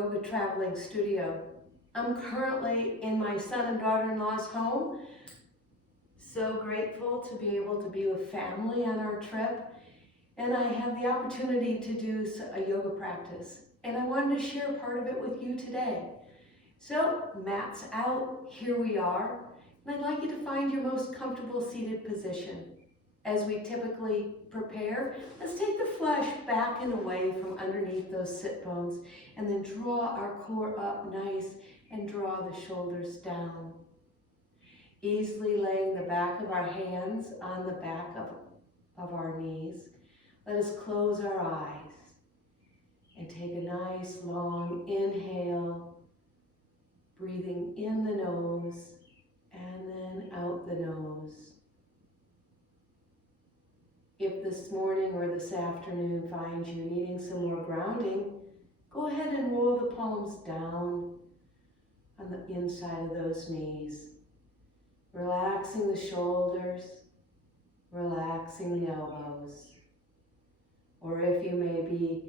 yoga traveling studio. I'm currently in my son and daughter-in-law's home. So grateful to be able to be with family on our trip. And I had the opportunity to do a yoga practice. And I wanted to share part of it with you today. So, mats out, here we are. And I'd like you to find your most comfortable seated position. As we typically prepare, let's take the flesh back and away from underneath those sit bones and then draw our core up nice and draw the shoulders down. Easily laying the back of our hands on the back of our knees. Let us close our eyes and take a nice long inhale, breathing in the nose and then out the nose. If this morning or this afternoon finds you needing some more grounding, go ahead and roll the palms down on the inside of those knees, relaxing the shoulders, relaxing the elbows. Or if you may be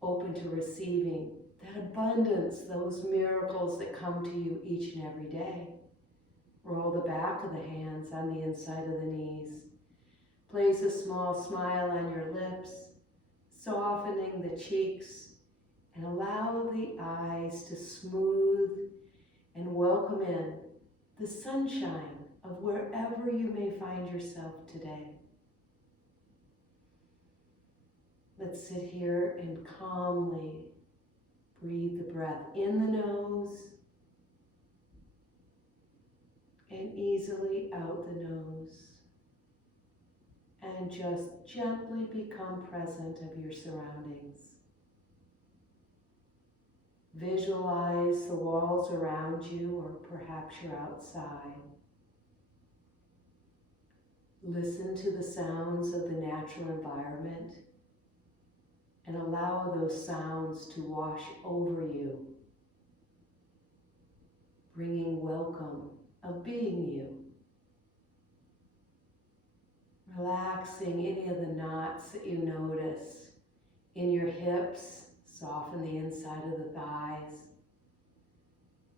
open to receiving that abundance, those miracles that come to you each and every day, roll the back of the hands on the inside of the knees. Place a small smile on your lips, softening the cheeks, and allow the eyes to smooth and welcome in the sunshine of wherever you may find yourself today. Let's sit here and calmly breathe the breath in the nose and easily out the nose. And just gently become present of your surroundings. Visualize the walls around you, or perhaps you're outside. Listen to the sounds of the natural environment and allow those sounds to wash over you, bringing welcome of being you. Relaxing any of the knots that you notice in your hips, soften the inside of the thighs.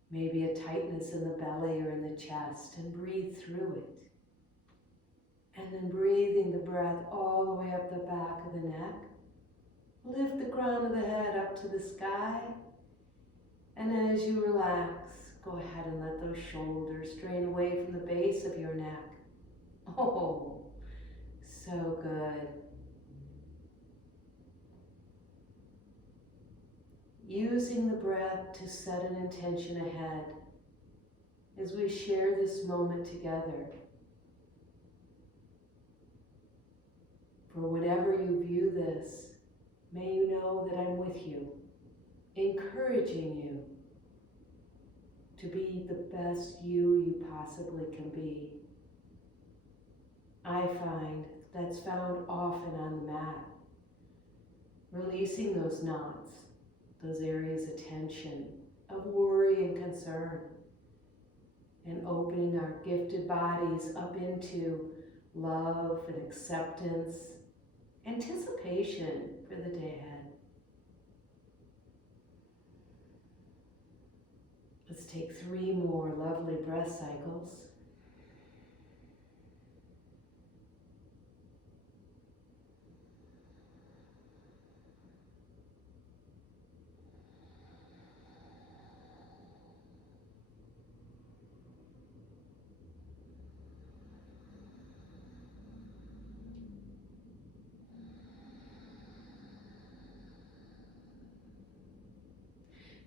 Maybe a tightness in the belly or in the chest, and breathe through it. And then breathing the breath all the way up the back of the neck. Lift the crown of the head up to the sky. And as you relax, go ahead and let those shoulders drain away from the base of your neck. Oh, so good. Using the breath to set an intention ahead as we share this moment together. For whenever you view this, may you know that I'm with you, encouraging you to be the best you possibly can be. I find that's found often on the mat. Releasing those knots, those areas of tension, of worry and concern, and opening our gifted bodies up into love and acceptance, anticipation for the day ahead. Let's take 3 more lovely breath cycles.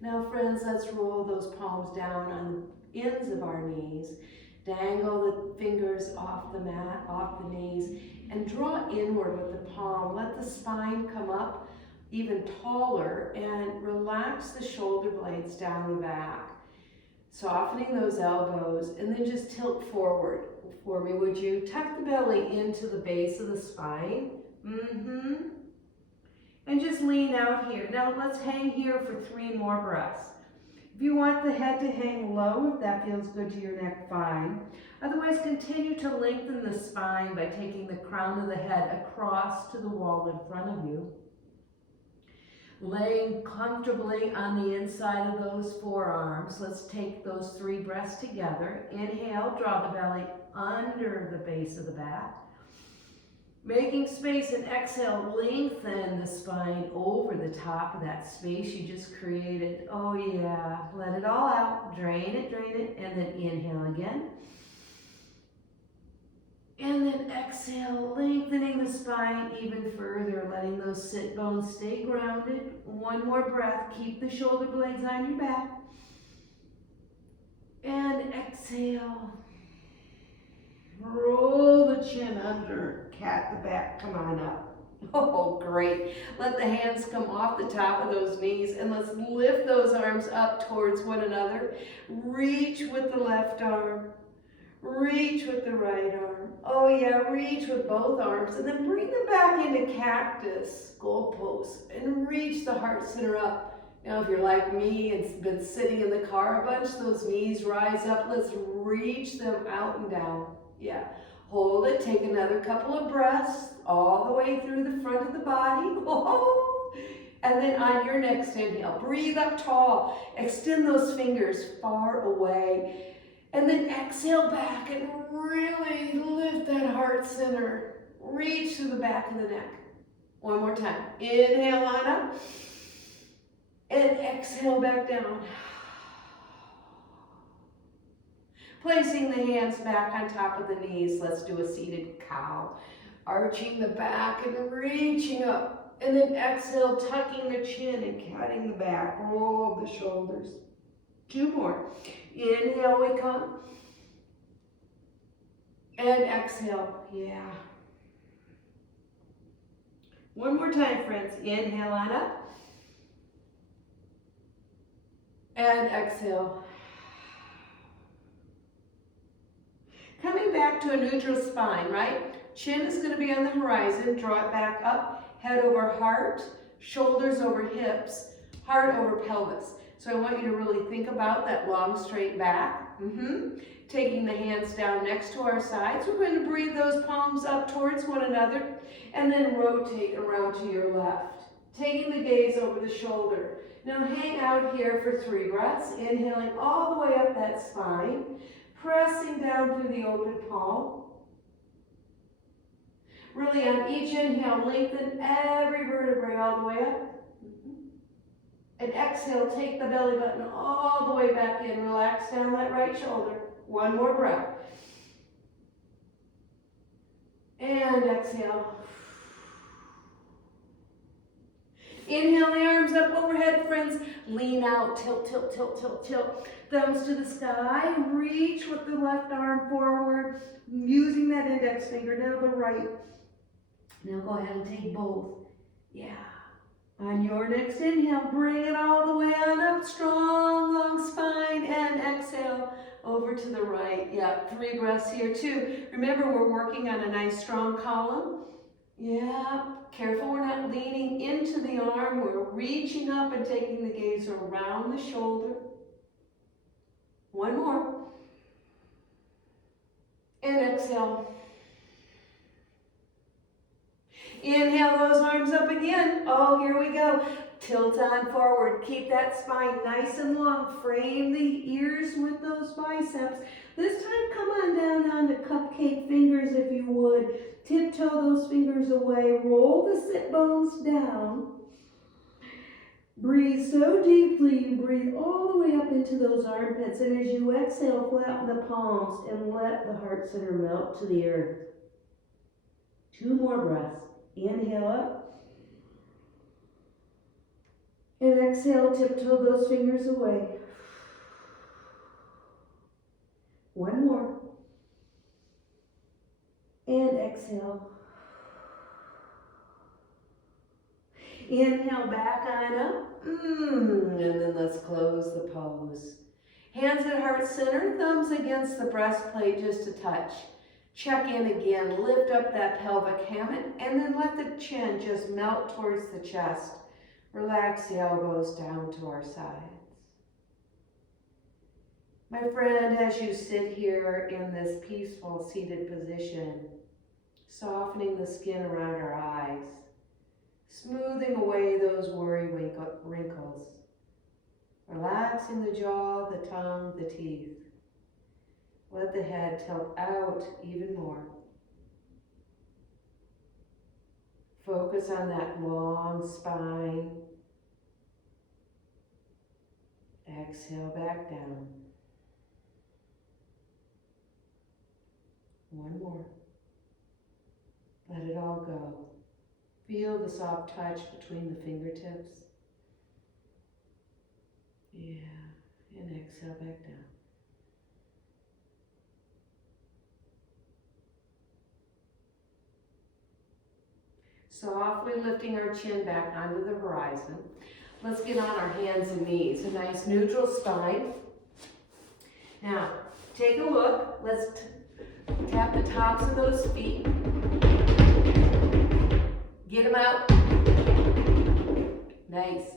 Now friends, let's roll those palms down on the ends of our knees. Dangle the fingers off the mat, off the knees, and draw inward with the palm. Let the spine come up even taller and relax the shoulder blades down the back. Softening those elbows, and then just tilt forward for me, would you? Tuck the belly into the base of the spine. And just lean out here. Now let's hang here for 3 more breaths. If you want the head to hang low, if that feels good to your neck, fine. Otherwise, continue to lengthen the spine by taking the crown of the head across to the wall in front of you. Laying comfortably on the inside of those forearms. Let's take those 3 breaths together. Inhale, draw the belly under the base of the back. Making space, and exhale, lengthen the spine over the top of that space you just created. Oh yeah, let it all out, drain it, and then inhale again. And then exhale, lengthening the spine even further, letting those sit bones stay grounded. One more breath, keep the shoulder blades on your back. And exhale. Roll the chin under, cat the back, come on up. Oh, great. Let the hands come off the top of those knees, and let's lift those arms up towards one another. Reach with the left arm. Reach with the right arm. Oh yeah, reach with both arms, and then bring them back into cactus, goalpost, and reach the heart center up. Now, if you're like me and been sitting in the car a bunch, those knees rise up. Let's reach them out and down. Yeah, hold it, take another couple of breaths all the way through the front of the body. Oh. And then on your next inhale, breathe up tall. Extend those fingers far away. And then exhale back and really lift that heart center. Reach to the back of the neck. One more time. Inhale on up. And exhale back down. Placing the hands back on top of the knees. Let's do a seated cow. Arching the back and reaching up. And then exhale, tucking the chin and catting the back. Roll the shoulders. 2 more. Inhale, we come. And exhale, yeah. One more time, friends. Inhale on up. And exhale. Coming back to a neutral spine, right? Chin is going to be on the horizon. Draw it back up. Head over heart. Shoulders over hips. Heart over pelvis. So I want you to really think about that long, straight back. Taking the hands down next to our sides. We're going to breathe those palms up towards one another. And then rotate around to your left. Taking the gaze over the shoulder. Now hang out here for 3 breaths. Inhaling all the way up that spine. Pressing down through the open palm. Really on each inhale, lengthen every vertebrae all the way up. And exhale, take the belly button all the way back in. Relax down that right shoulder. One more breath. And exhale. Inhale the arms up overhead, friends. Lean out, tilt, tilt, tilt, tilt, tilt. Thumbs to the sky. Reach with the left arm forward, using that index finger. Now the right. Now go ahead and take both. Yeah. On your next inhale, bring it all the way on up. Strong, long spine. And exhale over to the right. Yeah, 3 breaths here too. Remember, we're working on a nice strong column. Yeah, careful we're not leaning into the arm. We're reaching up and taking the gaze around the shoulder. One more. And exhale. Inhale those arms up again. Oh, here we go. Tilt on forward. Keep that spine nice and long. Frame the ears with those biceps. This time, come on down onto cupcake fingers if you would. Tiptoe those fingers away. Roll the sit bones down. Breathe so deeply. You breathe all the way up into those armpits. And as you exhale, flatten the palms and let the heart center melt to the earth. 2 more breaths. Inhale up. And exhale, tiptoe those fingers away. 1 more. And exhale. Inhale back on up. And then let's close the pose. Hands at heart center, thumbs against the breastplate just a touch. Check in again, lift up that pelvic hammock, and then let the chin just melt towards the chest. Relax the elbows down to our sides. My friend, as you sit here in this peaceful seated position, softening the skin around our eyes, smoothing away those worry wrinkles, relaxing the jaw, the tongue, the teeth. Let the head tilt out even more. Focus on that long spine. Exhale back down. One more. Let it all go. Feel the soft touch between the fingertips. Yeah, and exhale back down. Softly lifting our chin back onto the horizon. Let's get on our hands and knees. A nice neutral spine. Now, take a look. Let's tap the tops of those feet. Get them out. Nice.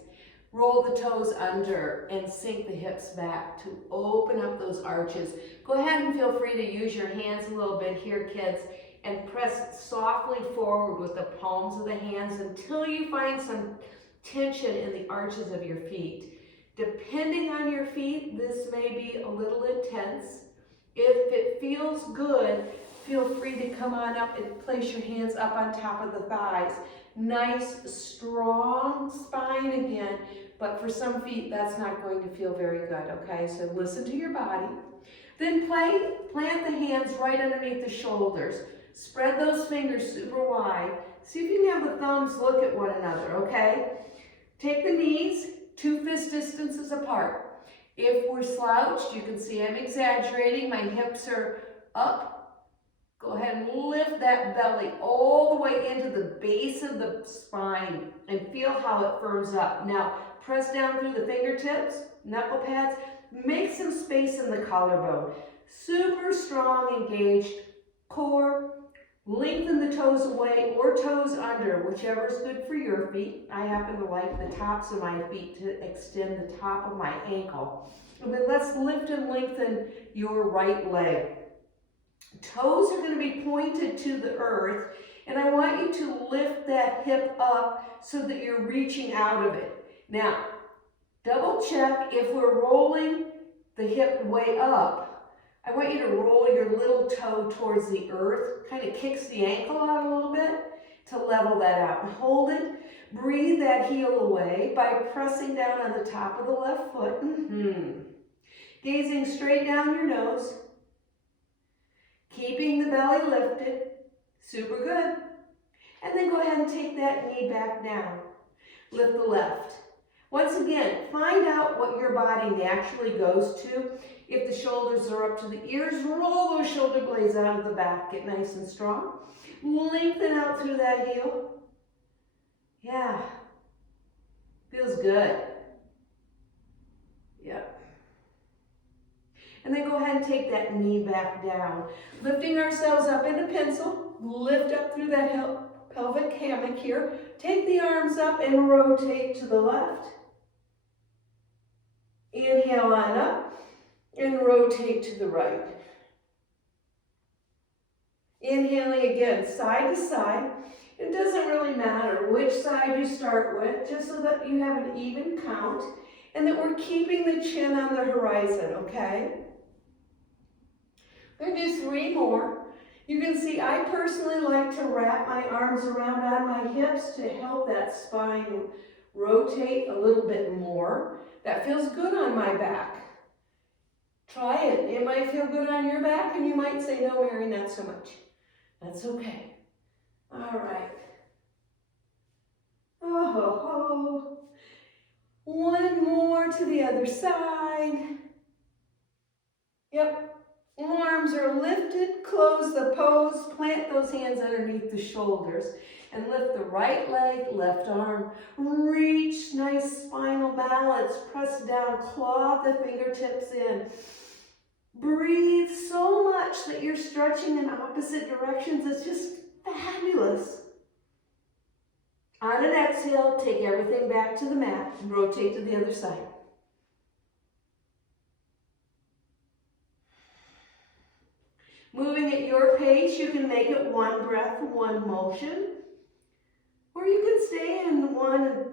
Roll the toes under and sink the hips back to open up those arches. Go ahead and feel free to use your hands a little bit here, kids, and press softly forward with the palms of the hands until you find some tension in the arches of your feet. Depending on your feet, this may be a little intense. If it feels good, feel free to come on up and place your hands up on top of the thighs. Nice, strong spine again, but for some feet, that's not going to feel very good, okay? So listen to your body. Then plant the hands right underneath the shoulders. Spread those fingers super wide. See if you can have the thumbs look at one another, okay? Take the knees 2 fist distances apart. If we're slouched, you can see I'm exaggerating. My hips are up. Go ahead and lift that belly all the way into the base of the spine and feel how it firms up. Now, press down through the fingertips, knuckle pads. Make some space in the collarbone. Super strong, engaged core. Lengthen the toes away or toes under, whichever is good for your feet. I happen to like the tops of my feet to extend the top of my ankle. And then let's lift and lengthen your right leg. Toes are going to be pointed to the earth, and I want you to lift that hip up so that you're reaching out of it. Now, double check if we're rolling the hip way up. I want you to roll your little toe towards the earth, kind of kicks the ankle out a little bit to level that out. And hold it. Breathe that heel away by pressing down on the top of the left foot. Gazing straight down your nose. Keeping the belly lifted. Super good. And then go ahead and take that knee back down. Lift the left. Once again, find out what your body naturally goes to. If the shoulders are up to the ears, roll those shoulder blades out of the back. Get nice and strong. Lengthen out through that heel. Yeah. Feels good. Yep. And then go ahead and take that knee back down. Lifting ourselves up into pencil. Lift up through that pelvic hammock here. Take the arms up and rotate to the left. Inhale on up. And rotate to the right. Inhaling again, side to side. It doesn't really matter which side you start with, just so that you have an even count and that we're keeping the chin on the horizon, okay? We're going to do 3 more. You can see I personally like to wrap my arms around on my hips to help that spine rotate a little bit more. That feels good on my back. Try it. It might feel good on your back, and you might say, no, Mary, not so much. That's okay. All right. Oh, ho, ho. One more to the other side. Yep. Arms are lifted. Close the pose. Plant those hands underneath the shoulders. And lift the right leg, left arm. Reach, nice spinal balance. Press down, claw the fingertips in. Breathe so much that you're stretching in opposite directions. It's just fabulous. On an exhale, take everything back to the mat and rotate to the other side. Moving at your pace, you can make it 1 breath, 1 motion. Or you can stay in the one and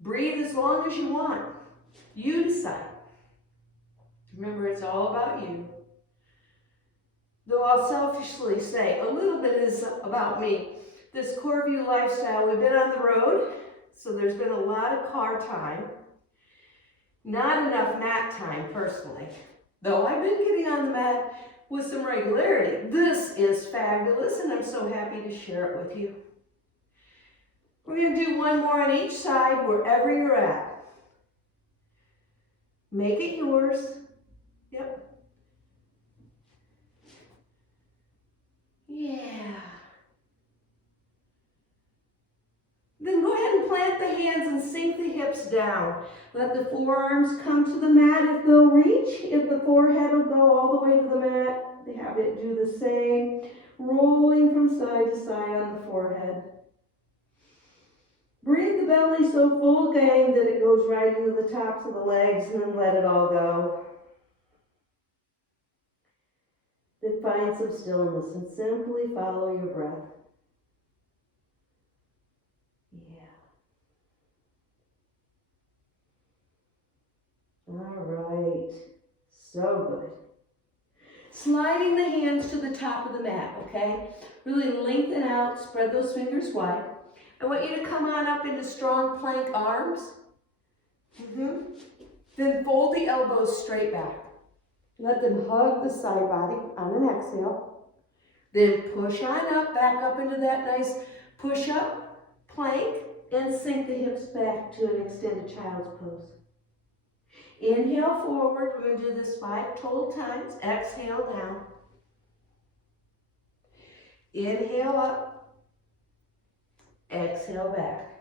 breathe as long as you want. You decide. Remember, it's all about you. Though I'll selfishly say, a little bit is about me. This Coreview lifestyle, we've been on the road, so there's been a lot of car time. Not enough mat time, personally. Though I've been getting on the mat with some regularity. This is fabulous, and I'm so happy to share it with you. We're going to do one more on each side, wherever you're at. Make it yours. Yep. Yeah. Then go ahead and plant the hands and sink the hips down. Let the forearms come to the mat if they'll reach. If the forehead will go all the way to the mat, have it do the same. Rolling from side to side on the forehead. Breathe the belly so full gang that it goes right into the tops of the legs, and then let it all go. Then find some stillness and simply follow your breath. All right, so good. Sliding the hands to the top of the mat, okay? Really lengthen out, spread those fingers wide. I want you to come on up into strong plank arms. Then fold the elbows straight back. Let them hug the side body on an exhale. Then push on up, back up into that nice push-up plank, and sink the hips back to an extended child's pose. Inhale forward. We're going to do this 5 total times. Exhale down. Inhale up. Exhale back.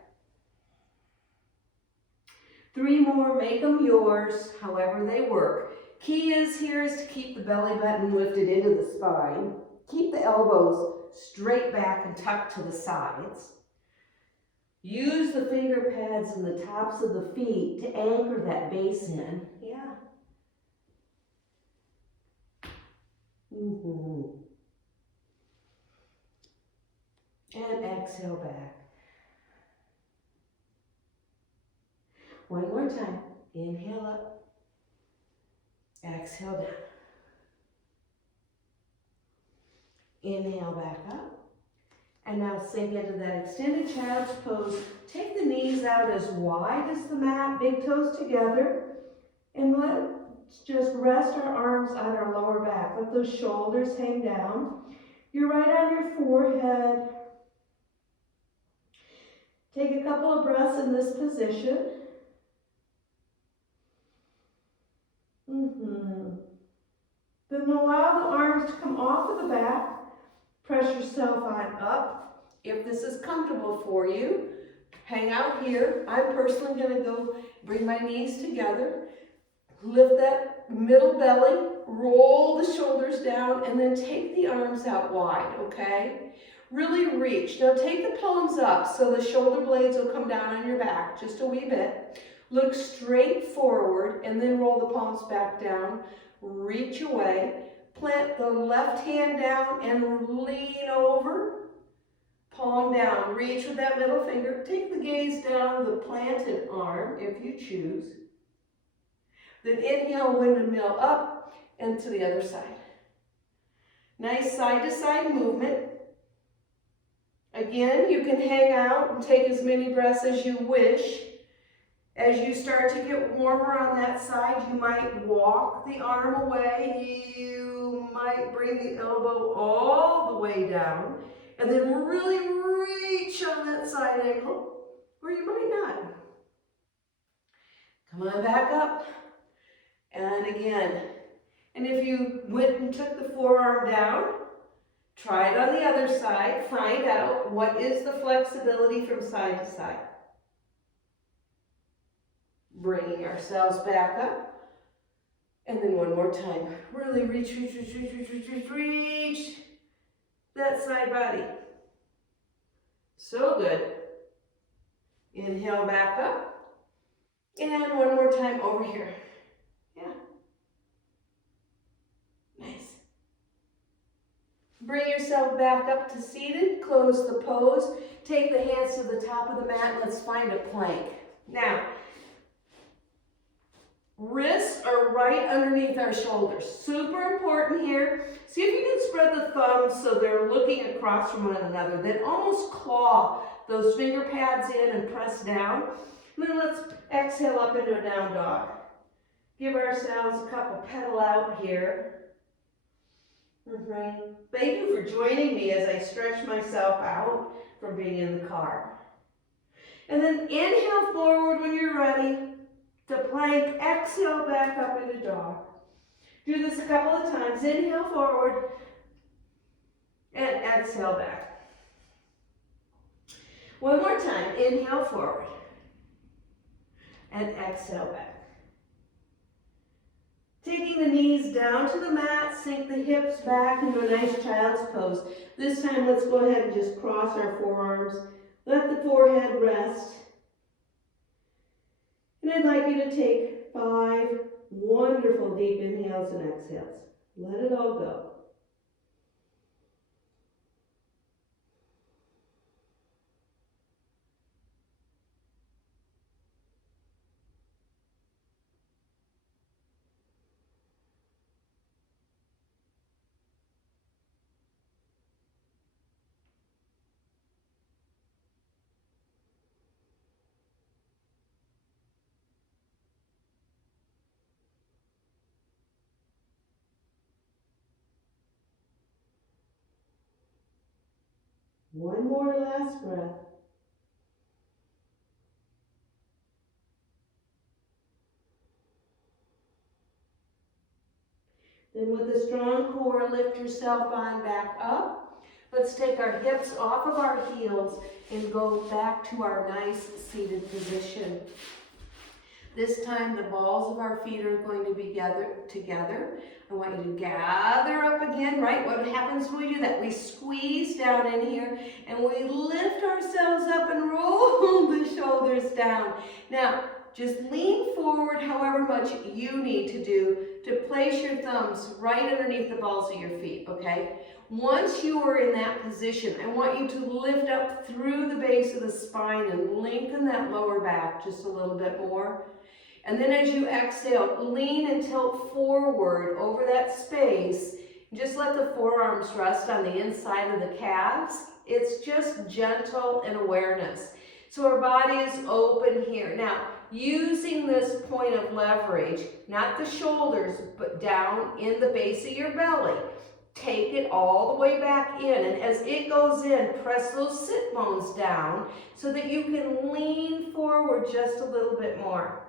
3 more. Make them yours, however they work. Key here is to keep the belly button lifted into the spine. Keep the elbows straight back and tucked to the sides. Use the finger pads and the tops of the feet to anchor that base in. Yeah. And exhale back. One more time. Inhale up. Exhale down. Inhale back up. And now sink into that extended child's pose. Take the knees out as wide as the mat, big toes together. And let's just rest our arms on our lower back. Let those shoulders hang down. You're right on your forehead. Take a couple of breaths in this position. Then allow the arms to come off of the back. Press yourself on up. If this is comfortable for you, hang out here. I'm personally going to go bring my knees together. Lift that middle belly. Roll the shoulders down and then take the arms out wide, okay? Really reach. Now take the palms up so the shoulder blades will come down on your back just a wee bit. Look straight forward and then roll the palms back down. Reach away. Plant the left hand down and lean over. Palm down. Reach with that middle finger. Take the gaze down the planted arm if you choose. Then inhale, windmill up and to the other side. Nice side-to-side movement. Again, you can hang out and take as many breaths as you wish. As you start to get warmer on that side, you might walk the arm away. You might bring the elbow all the way down. And then really reach on that side ankle, or you might not. Come on back up. And again. And if you went and took the forearm down, try it on the other side. Find out what is the flexibility from side to side. Bringing ourselves back up. And then one more time. Really reach, reach, reach, reach, reach, reach, reach, reach. That side body. So good. Inhale back up. And one more time over here. Yeah. Nice. Bring yourself back up to seated. Close the pose. Take the hands to the top of the mat. Let's find a plank. Now, wrists are right underneath our shoulders. Super important here. See if you can spread the thumbs so they're looking across from one another. Then almost claw those finger pads in and press down. And then let's exhale up into a down dog. Give ourselves a couple pedal out here. Thank you for joining me as I stretch myself out from being in the car. And then inhale forward when you're ready to plank. Exhale back up into dog. Do this a couple of times. Inhale forward and exhale back. One more time. Inhale forward and exhale back. Taking the knees down to the mat, sink the hips back into a nice child's pose. This time, let's go ahead and just cross our forearms. Let the forehead rest. And I'd like you to take 5 wonderful deep inhales and exhales. Let it all go. One more last breath. Then with a strong core, lift yourself on back up. Let's take our hips off of our heels and go back to our nice seated position. This time the balls of our feet are going to be gathered together. I want you to gather up again, right? What happens when we do that? We squeeze down in here and we lift ourselves up and roll the shoulders down. Now, just lean forward however much you need to do to place your thumbs right underneath the balls of your feet, okay? Once you are in that position, I want you to lift up through the base of the spine and lengthen that lower back just a little bit more. And then as you exhale, lean and tilt forward over that space. Just let the forearms rest on the inside of the calves. It's just gentle and awareness. So our body is open here. Now, using this point of leverage, not the shoulders, but down in the base of your belly. Take it all the way back in, and as it goes in, press those sit bones down so that you can lean forward just a little bit more.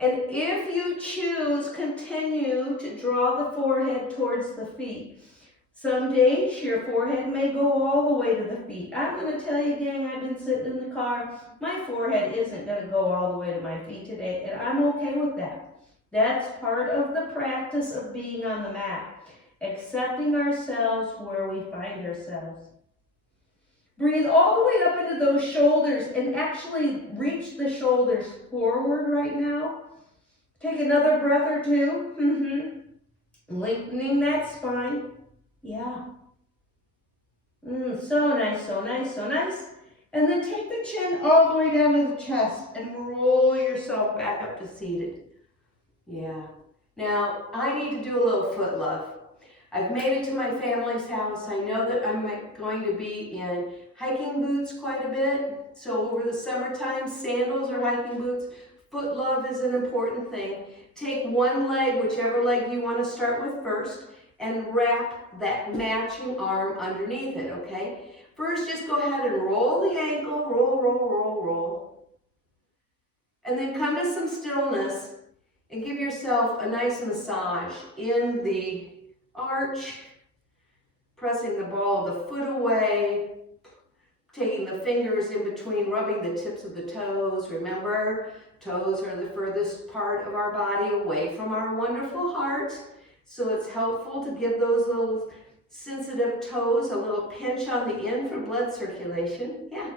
And if you choose, continue to draw the forehead towards the feet. Some days your forehead may go all the way to the feet. I'm going to tell you, gang, I've been sitting in the car. My forehead isn't going to go all the way to my feet today, and I'm okay with that. That's part of the practice of being on the mat. Accepting ourselves where we find ourselves. Breathe all the way up into those shoulders and actually reach the shoulders forward right now. Take another breath or two. Lengthening that spine. Yeah. So nice, so nice, so nice. And then take the chin all the way down to the chest and roll yourself back up to seated. Yeah. Now, I need to do a little foot love. I've made it to my family's house. I know that I'm going to be in hiking boots quite a bit. So over the summertime, sandals or hiking boots, foot love is an important thing. Take one leg, whichever leg you want to start with first, and wrap that matching arm underneath it, okay? First, just go ahead and roll the ankle, roll, roll, roll, roll. And then come to some stillness and give yourself a nice massage in the arch, pressing the ball of the foot away, taking the fingers in between, rubbing the tips of the toes. Remember, toes are the furthest part of our body away from our wonderful heart. So it's helpful to give those little sensitive toes a little pinch on the end for blood circulation. Yeah.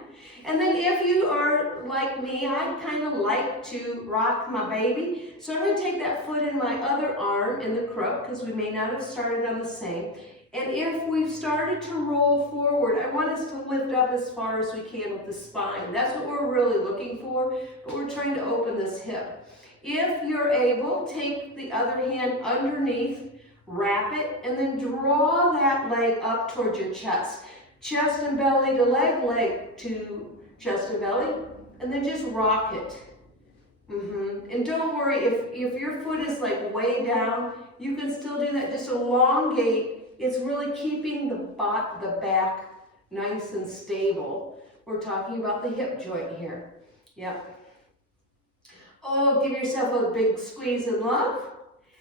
And then if you are like me, I kind of like to rock my baby. So I'm going to take that foot in my other arm in the crook, because we may not have started on the same. And if we've started to roll forward, I want us to lift up as far as we can with the spine. That's what we're really looking for, but we're trying to open this hip. If you're able, take the other hand underneath, wrap it, and then draw that leg up towards your chest. Chest and belly to leg, leg to chest and belly, and then just rock it. And don't worry, if your foot is like way down, you can still do that. Just elongate. It's really keeping the back nice and stable. We're talking about the hip joint here. Yep. Oh, give yourself a big squeeze and love.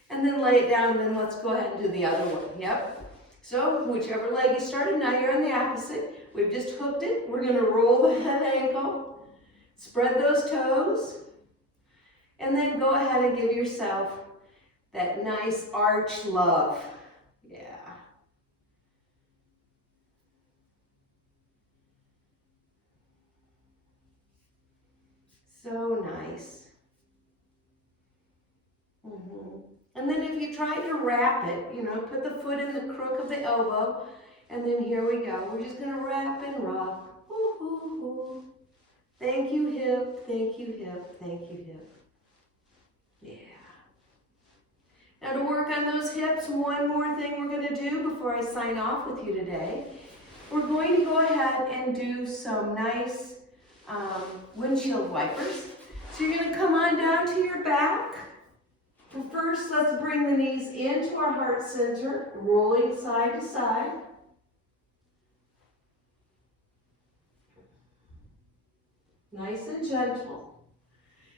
And then lay it down, and then let's go ahead and do the other one. Yep. So whichever leg you started, now you're on the opposite. We've just hooked it. We're going to roll the head ankle. Spread those toes. And then go ahead and give yourself that nice arch love. Yeah. So nice. And then if you try to wrap it, put the foot in the crook of the elbow. And then here we go. We're just going to wrap and rock. Ooh, ooh, ooh. Thank you, hip. Thank you, hip. Thank you, hip. Yeah. Now to work on those hips, one more thing we're going to do before I sign off with you today. We're going to go ahead and do some nice windshield wipers. So you're going to come on down to your back. But first, let's bring the knees into our heart center, rolling side to side. Nice and gentle.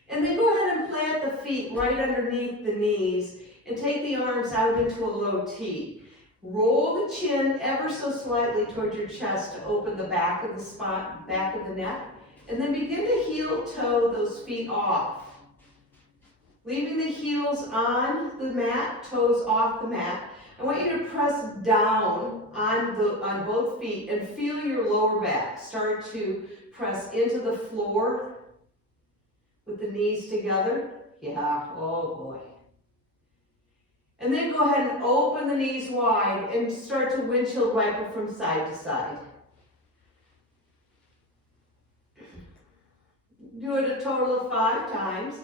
And then go ahead and plant the feet right underneath the knees and take the arms out into a low T. Roll the chin ever so slightly towards your chest to open the back of the spine, back of the neck. And then begin to heel toe those feet off. Leaving the heels on the mat, toes off the mat. I want you to press down on both feet and feel your lower back start to press into the floor with the knees together. Yeah, oh boy. And then go ahead and open the knees wide and start to windshield wiper from side to side. Do it a total of 5 times.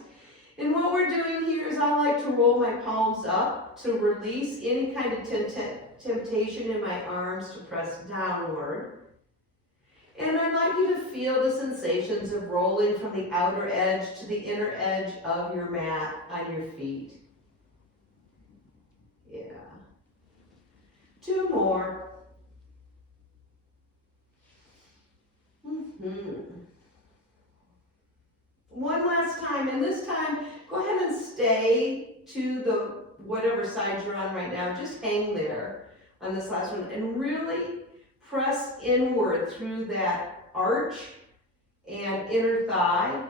And what we're doing here is I like to roll my palms up to release any kind of temptation in my arms to press downward. And I'd like you to feel the sensations of rolling from the outer edge to the inner edge of your mat on your feet. Yeah. 2 more. One last time, and this time, go ahead and stay to the whatever side you're on right now. Just hang there on this last one and really press inward through that arch and inner thigh.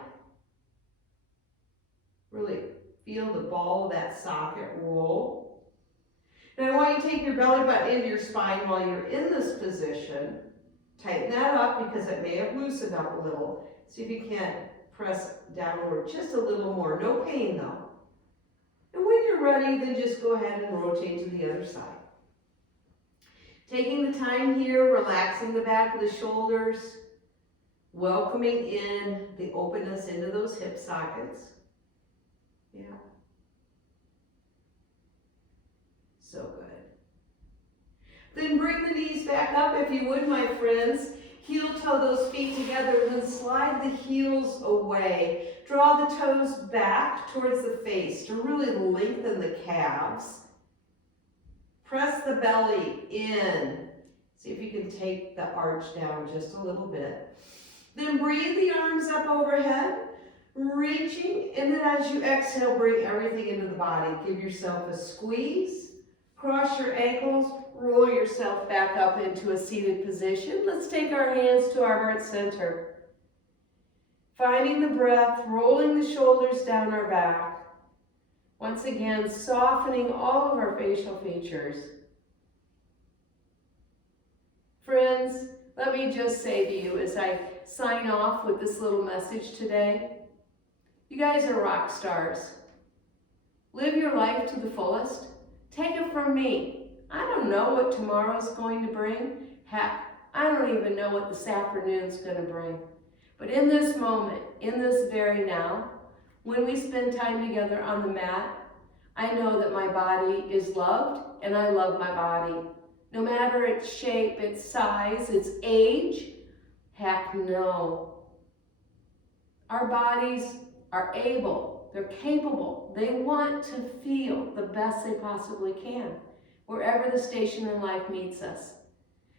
Really feel the ball of that socket roll. And I want you to take your belly button into your spine while you're in this position. Tighten that up because it may have loosened up a little. See if you can't press downward just a little more. No pain though. And when you're ready, then just go ahead and rotate to the other side. Taking the time here, relaxing the back of the shoulders, welcoming in the openness into those hip sockets. Yeah. So good. Then bring the knees back up if you would, my friends. Heel toe those feet together and then slide the heels away. Draw the toes back towards the face to really lengthen the calves. Press the belly in. See if you can take the arch down just a little bit. Then breathe the arms up overhead, reaching, and then as you exhale, bring everything into the body. Give yourself a squeeze, cross your ankles, roll yourself back up into a seated position. Let's take our hands to our heart center. Finding the breath, rolling the shoulders down our back. Once again, softening all of our facial features. Friends, let me just say to you as I sign off with this little message today, you guys are rock stars. Live your life to the fullest. Take it from me. I don't know what tomorrow's going to bring. Heck, I don't even know what this afternoon's going to bring. But in this moment, in this very now, when we spend time together on the mat, I know that my body is loved and I love my body. No matter its shape, its size, its age, heck no. Our bodies are able, they're capable, they want to feel the best they possibly can, wherever the station in life meets us.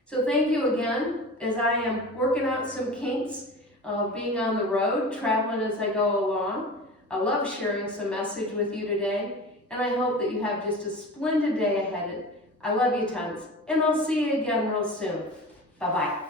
So thank you again, as I am working out some kinks of being on the road, traveling as I go along. I love sharing some message with you today, and I hope that you have just a splendid day ahead. I love you tons, and I'll see you again real soon. Bye-bye.